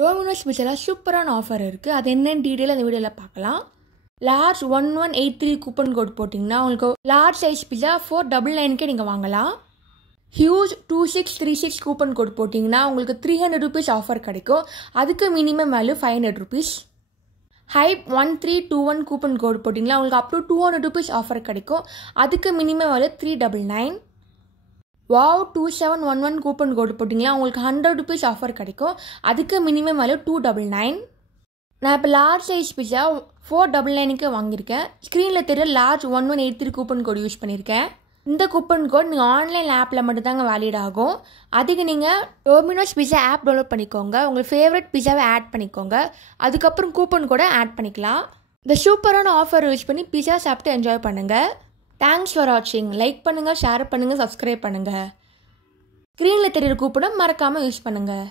Domino's பிஸாவில் சூப்பரான offer இருக்குது. அது என்னென்னு டீட்டெயில் அந்த வீடியோவில் பார்க்கலாம். லார்ஜ் 1183 கூப்பன் கோட் போட்டிங்கன்னா உங்களுக்கு லார்ஜ் சைஸ் பிஸா 499க்கே நீங்கள் வாங்கலாம். ஹியூஜ் 2636 கூப்பன் கோட் போட்டிங்கன்னா உங்களுக்கு 300 rupees ஆஃபர் கிடைக்கும். அதுக்கு minimum value 500 rupees. Hype 1321 coupon code போட்டிங்கன்னா உங்களுக்கு அப் டு 200 rupees ஆஃபர் கிடைக்கும். அதுக்கு minimum value 399. Wow 2711 coupon code போட்டிங்கன்னா உங்களுக்கு 100 rupees ஆஃபர் கிடைக்கும். அதுக்கு மினிமம் வேல்யூ 299. நான் இப்போ லார்ஜ் சைஸ் பிஸா 499க்கு வாங்கியிருக்கேன். ஸ்க்ரீனில் தெரிய லார்ஜ் 1183 கூப்பன் கோட் யூஸ் பண்ணியிருக்கேன். இந்த கூப்பன் கோட் நீங்கள் ஆன்லைன் ஆப்பில் மட்டும்தாங்க வேலிட் ஆகும். அதுக்கு நீங்கள் டோமினோஸ் பிஸா ஆப் டவுன்லோட் பண்ணிக்கோங்க. உங்கள் ஃபேவரட் பிஸாவை ஆட் பண்ணிக்கோங்க. அதுக்கப்புறம் கூப்பன் கோடை ஆட் பண்ணிக்கலாம். இந்த சூப்பரான ஆஃபர் யூஸ் பண்ணி பிஸா சாப்பிட்டு என்ஜாய் பண்ணுங்கள். தேங்க்ஸ் ஃபார் வாட்சிங். லைக் பண்ணுங்கள், ஷேர் பண்ணுங்கள், சப்ஸ்கிரைப் பண்ணுங்கள். ஸ்க்ரீனில் தெரியுற கூப்பனை மறக்காமல் யூஸ் பண்ணுங்கள்.